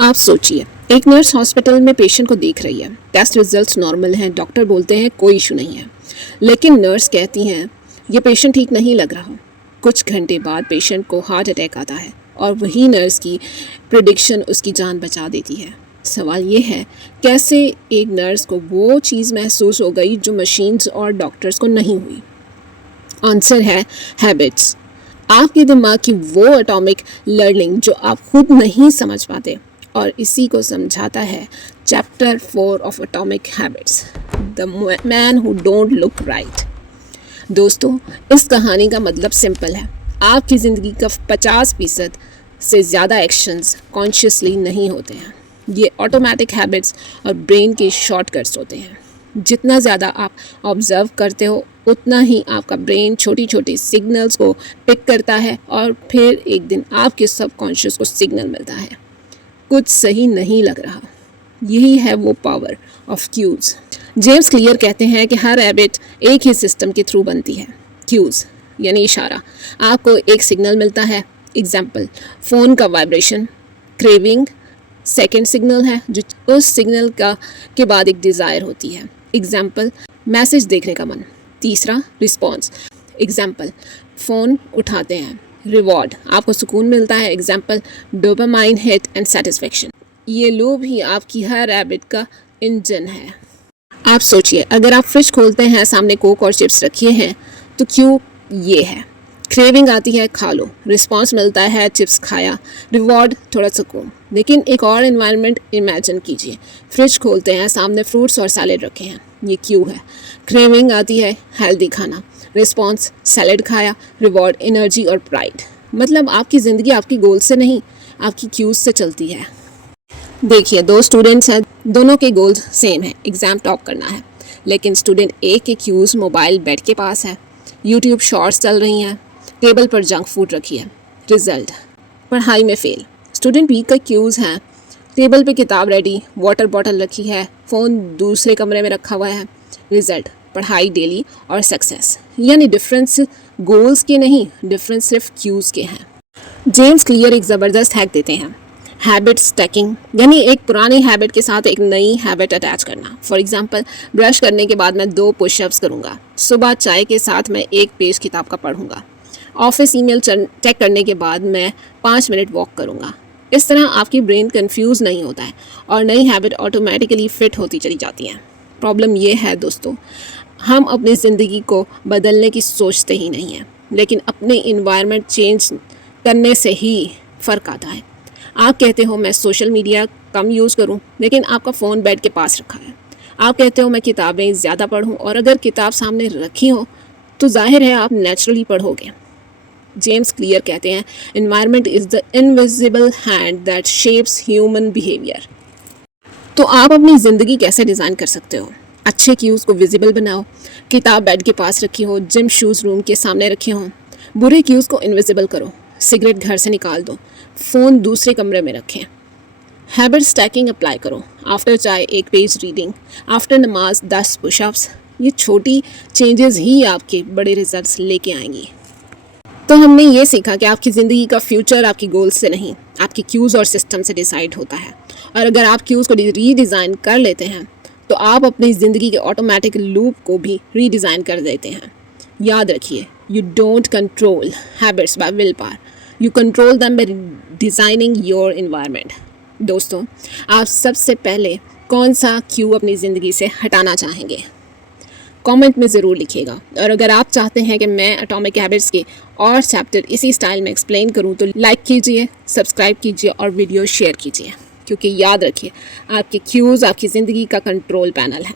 आप सोचिए, एक नर्स हॉस्पिटल में पेशेंट को देख रही है, टेस्ट रिजल्ट्स नॉर्मल हैं, डॉक्टर बोलते हैं कोई इशू नहीं है, लेकिन नर्स कहती हैं ये पेशेंट ठीक नहीं लग रहा। कुछ घंटे बाद पेशेंट को हार्ट अटैक आता है और वही नर्स की प्रिडिक्शन उसकी जान बचा देती है। सवाल ये है, कैसे एक नर्स को वो चीज़ महसूस हो गई जो मशीन्स और डॉक्टर्स को नहीं हुई? आंसर है हैबिट्स। आपके दिमाग की वो एटॉमिक लर्निंग जो आप खुद नहीं समझ पाते, और इसी को समझाता है chapter 4 of atomic habits, the man who don't look right. दोस्तों, इस कहानी का मतलब सिंपल है, आपकी ज़िंदगी का 50% से ज़्यादा एक्शंस कॉन्शियसली नहीं होते हैं। ये ऑटोमेटिक हैबिट्स और ब्रेन के शॉर्टकट्स होते हैं। जितना ज़्यादा आप ऑब्ज़र्व करते हो उतना ही आपका ब्रेन छोटी छोटी सिग्नल्स को पिक करता है और फिर एक दिन आपके सबकॉन्शियस को सिग्नल मिलता है कुछ सही नहीं लग रहा। यही है वो power of cues. James Clear कहते हैं कि हर हैबिट एक ही सिस्टम के थ्रू बनती है। क्यूज़ यानी इशारा, आपको एक सिग्नल मिलता है, एग्जाम्पल फ़ोन का वाइब्रेशन। क्रेविंग सेकंड सिग्नल है, जो उस सिग्नल का के बाद एक डिज़ायर होती है, एग्जाम्पल मैसेज देखने का मन। तीसरा रिस्पॉन्स, एग्जाम्पल फ़ोन उठाते हैं। रिवॉर्ड, आपको सुकून मिलता है, example dopamine hit and satisfaction. ये लूप ही आपकी हर हैबिट का इंजन है। आप सोचिए, अगर आप फ्रिज खोलते हैं, सामने कोक और चिप्स रखिए हैं, तो क्यों ये है। क्रेविंग आती है, खा लो, रिस्पॉन्स मिलता है, चिप्स खाया, रिवॉर्ड थोड़ा सुकून। लेकिन एक और एनवायरनमेंट इमेजिन कीजिए, फ्रिज खोलते हैं, सामने फ्रूट्स और सैलेड रखे हैं, ये क्यों है। क्रेविंग आती है, हेल्दी खाना, रिस्पॉन्स सैलेड खाया, रिवॉर्ड एनर्जी और प्राइड। मतलब आपकी ज़िंदगी आपकी गोल से नहीं, आपकी क्यूज़ से चलती है। देखिए, दो स्टूडेंट्स हैं, दोनों के गोल्स सेम है, एग्ज़ाम टॉप करना है, लेकिन स्टूडेंट ए के क्यूज़ मोबाइल बेड के पास है, यूट्यूब शॉर्ट्स चल रही हैं, टेबल पर जंक फूड रखी है, रिजल्ट पढ़ाई में फेल। स्टूडेंट बी का क्यूज़ हैं, टेबल पे किताब रेडी, वाटर बॉटल रखी है, फ़ोन दूसरे कमरे में रखा हुआ है, रिजल्ट पढ़ाई डेली और सक्सेस। यानी डिफरेंस गोल्स के नहीं, डिफरेंस सिर्फ क्यूज़ के हैं। जेम्स क्लियर एक ज़बरदस्त हैक देते हैं, हैबिट स्टैकिंग, यानी एक पुरानी हैबिट के साथ एक नई हैबिट अटैच करना। फॉर एग्जांपल, ब्रश करने के बाद मैं 2 पुशअप्स करूँगा, सुबह चाय के साथ मैं 1 पेज किताब का पढ़ूँगा, ऑफिस ईमेल चेक करने के बाद मैं 5 मिनट वॉक करूँगा। इस तरह आपकी ब्रेन कंफ्यूज नहीं होता है और नई हैबिट ऑटोमेटिकली फिट होती चली जाती हैं। प्रॉब्लम ये है दोस्तों, हम अपनी ज़िंदगी को बदलने की सोचते ही नहीं हैं, लेकिन अपने इन्वायरमेंट चेंज करने से ही फ़र्क आता है। आप कहते हो मैं सोशल मीडिया कम यूज़ करूं, लेकिन आपका फ़ोन बेड के पास रखा है। आप कहते हो मैं किताबें ज़्यादा पढूं, और अगर किताब सामने रखी हो तो जाहिर है आप नेचुरली पढ़ोगे। जेम्स क्लियर कहते हैं, environment is the invisible hand that shapes human behaviour. तो आप अपनी ज़िंदगी कैसे डिज़ाइन कर सकते हो? अच्छे क्यूज़ को विजिबल बनाओ, किताब बेड के पास रखी हो, जिम शूज़ रूम के सामने रखे हों। बुरे क्यूज़ को इनविजिबल करो, सिगरेट घर से निकाल दो, फ़ोन दूसरे कमरे में रखें। हैबिट स्टैकिंग अप्लाई करो, आफ्टर चाय 1 पेज रीडिंग, आफ्टर नमाज 10 पुशअप्स। ये छोटी चेंजेस ही आपके बड़े रिजल्ट्स लेके आएंगी। तो हमने ये सीखा कि आपकी ज़िंदगी का फ्यूचर आपकी गोल्स से नहीं, आपकी क्यूज़ और सिस्टम से डिसाइड होता है। और अगर आप क्यूज़ को रीडिज़ाइन कर लेते हैं तो आप अपनी ज़िंदगी के ऑटोमेटिक लूप को भी रीडिज़ाइन कर देते हैं। याद रखिए, you don't control habits bye will power, you control them by designing your environment. दोस्तों, आप सबसे पहले कौन सा क्यू अपनी ज़िंदगी से हटाना चाहेंगे? कमेंट में ज़रूर लिखिएगा। और अगर आप चाहते हैं कि मैं एटॉमिक हैबिट्स के और चैप्टर इसी स्टाइल में एक्सप्लेन करूं तो लाइक कीजिए, सब्सक्राइब कीजिए और वीडियो शेयर कीजिए, क्योंकि याद रखिए, आपके क्यूज़ आपकी ज़िंदगी का कंट्रोल पैनल है।